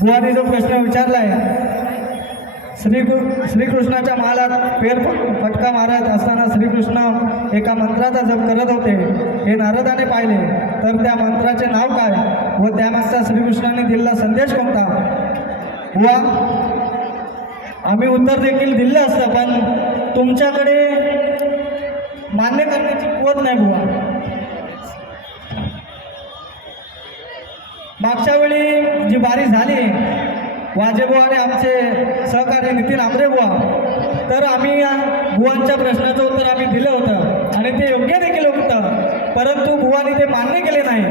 बुवाने जो प्रश्न विचारलाय श्री श्रीकृष्णाच्या महालात फेर फटका मारत असताना श्रीकृष्ण एका मंत्राचा जप करत होते. हे नारदाने पाहिले. तर त्या मंत्राचे नाव काय व त्यामागचा श्रीकृष्णाने दिलेला संदेश कोणता? बुवा आम्ही उत्तर देखील दिलं असतं पण तुमच्याकडे मान्य करण्याची पोत नाही बुवा. मागच्या वेळी जी बारी झाली वाजेबुवा आणि आमचे सहकारी नितीन आमरे बुवा तर आम्ही या बुवांच्या प्रश्नाचं उत्तर आम्ही दिलं होतं आणि ते योग्य देखील होतं परंतु बुवानी ते मान्य केले नाही.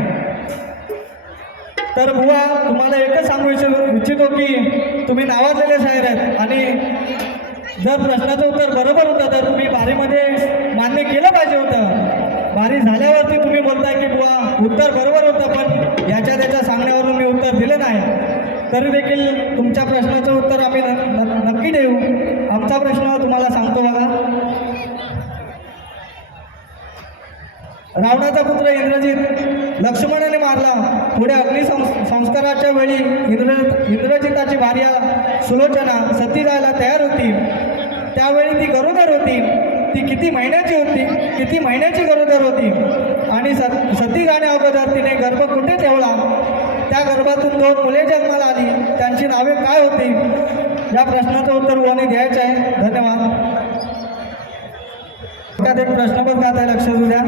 तर बुवा तुम्हाला एकच सांगू इच्छितो की तुम्ही नावाजलेले शायर आहेत आणि जर प्रश्नाचं उत्तर बरोबर होतं तर तुम्ही बारीमध्ये मान्य केलं पाहिजे होतं. बारी झाल्यावरती तुम्ही बोलताय उत्तर बरोबर होतं पण याच्या त्याच्या सांगण्यावरून मी उत्तर दिलं नाही. तरी देखील तुमच्या प्रश्नाचं उत्तर आम्ही न- नक्की देऊ. आमचा प्रश्न तुम्हाला सांगतो बघा. रावणाचा पुत्र इंद्रजित लक्ष्मणाने मारला. पुढे अग्निसंस्काराच्या वेळी इंद्र इंद्रजिताची भार्या सुलोचना सती जायला तयार होती. त्यावेळी ती गरोदर होती. ती किती महिन्याची होती? किती महिन्याची गरोदर होती? आणि सत सती गाणे अगोदर तिने गर्भ कुठे ठेवला? त्या गर्भातून दोन मुले जन्माला आली. त्यांची नावे काय होती? या प्रश्नाचं उत्तर उवाने द्यायचं आहे. धन्यवाद. एक प्रश्न पण काय लक्ष देऊ द्या.